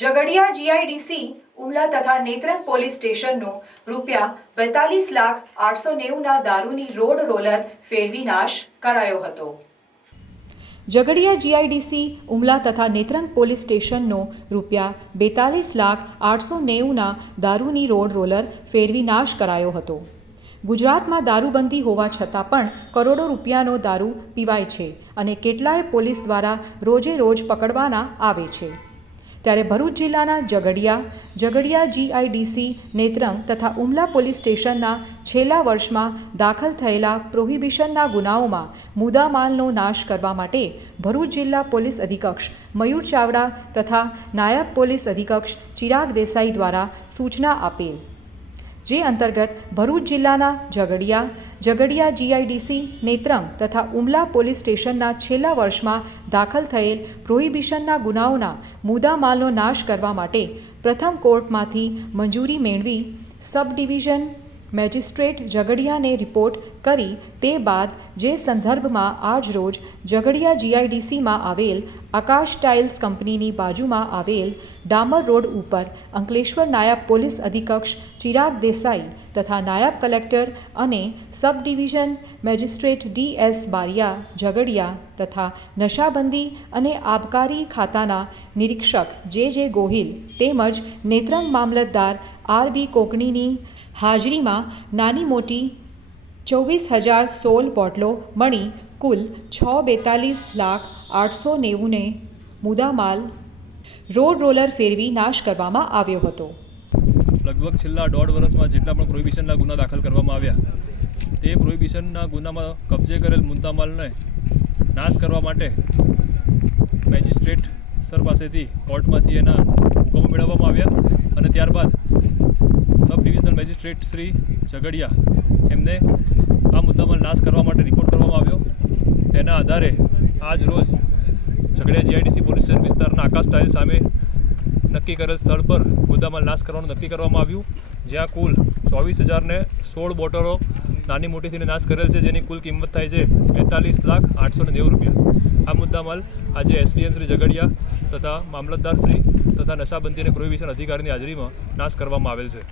Jhagadia GIDC Umalla તથા Netrang police સ્ટેશનનો ₹42,890,000ના દારૂની road roller ફેરવી નાશ કરાયો હતો। ઝઘડિયા જીઆઈડીસી ઉમલા તથા નેત્રંગ પોલીસ સ્ટેશનનો ₹42,890,000ના દારૂની રોડ રોલર ફેરવી નાશ કરાયો હતો। ગુજરાતમાં દારૂબંધી હોવા છતાં પણ કરોડો રૂપિયાનો દારૂ પીવાય છે અને કેટલાય પોલીસ દ્વારા રોજે રોજ પકડવાના આવે છે। ત્યારે ભરૂચ જિલ્લાના ઝઘડિયા જીઆઈડીસી નેત્રંગ તથા ઉમલા પોલીસ સ્ટેશનના છેલ્લા વર્ષમાં દાખલ થયેલા પ્રોહિબિશનના ગુનાઓમાં મુદ્દામાલનો નાશ કરવા માટે ભરૂચ જિલ્લા પોલીસ અધિક્ષક મયુર ચાવડા તથા નાયબ પોલીસ અધિક્ષક ચિરાગ દેસાઈ દ્વારા સૂચના આપેલ, જે અંતર્ગત ભરૂચ જિલ્લાના ઝઘડિયા જીઆઈડીસી નેત્રંગ તથા ઉમલા પોલીસ સ્ટેશનના છેલ્લા વર્ષમાં દાખલ થયેલ પ્રોહિબિશનના ગુનાઓના મુદ્દામાલનો નાશ કરવા માટે પ્રથમ કોર્ટમાંથી મંજૂરી મેળવી સબ ડિવિઝન મેજિસ્ટ્રેટ ઝઘડિયાને રિપોર્ટ કરી તે બાદ જે સંદર્ભમાં આજ રોજ ઝઘડિયા જીઆઈડીસીમાં આવેલ આકાશ ટાઇલ્સ કંપનીની બાજુમાં આવેલ ડામર રોડ ઉપર અંકલેશ્વર નાયબ પોલીસ અધિક્ષક ચિરાગ દેસાઈ તથા નાયબ કલેક્ટર અને સબ division magistrate DS Bariya Jhagadia તથા નશાબંધી અને આબકારી ખાતાના નિરીક્ષક JJ ગોહિલ તેમજ નેત્રંગ મામલતદાર RB કોકણીની હાજરીમાં નાની મોટી 24,016 બોટલો મળી કુલ ₹42,890,000ને મુદ્દામાલ રોડ રોલર ફેરવી નાશ કરવામાં આવ્યો હતો। લગભગ છેલ્લા 1.5 વર્ષમાં જેટલા પણ પ્રોહિબિશનના ગુના દાખલ કરવામાં આવ્યા તે પ્રોહિબિશનના ગુનામાં કબજે કરેલ મુદ્દામાલને નાશ કરવા માટે મેજિસ્ટ્રેટ સર પાસેથી કોર્ટમાંથી એના હુકમો મેળવવામાં આવ્યા અને ત્યારબાદ sub divisional magistrate Shri Jhagadia એમને આ મુદ્દામાલ નાશ કરવા માટે રિપોર્ટ કરવામાં આવ્યો। તેના આધારે આજ રોજ ઝઘડિયા જીઆઈડીસી પોલીસ સ્ટેશન વિસ્તારના આકાશ ટાઇલ સામે નક્કી કરેલ સ્થળ પર મુદ્દામાલ નાશ કરવાનું નક્કી કરવામાં આવ્યું, જ્યાં કુલ 24,016 બોટલો નાની મોટીથી નાશ કરેલ છે, જેની કુલ કિંમત થાય છે ₹42,890,000। આ મુદ્દામાલ આજે SDM શ્રી ઝઘડિયા તથા મામલતદાર શ્રી તથા નશાબંધી અને પ્રોહિબિશન અધિકારીની હાજરીમાં નાશ કરવામાં આવેલ છે।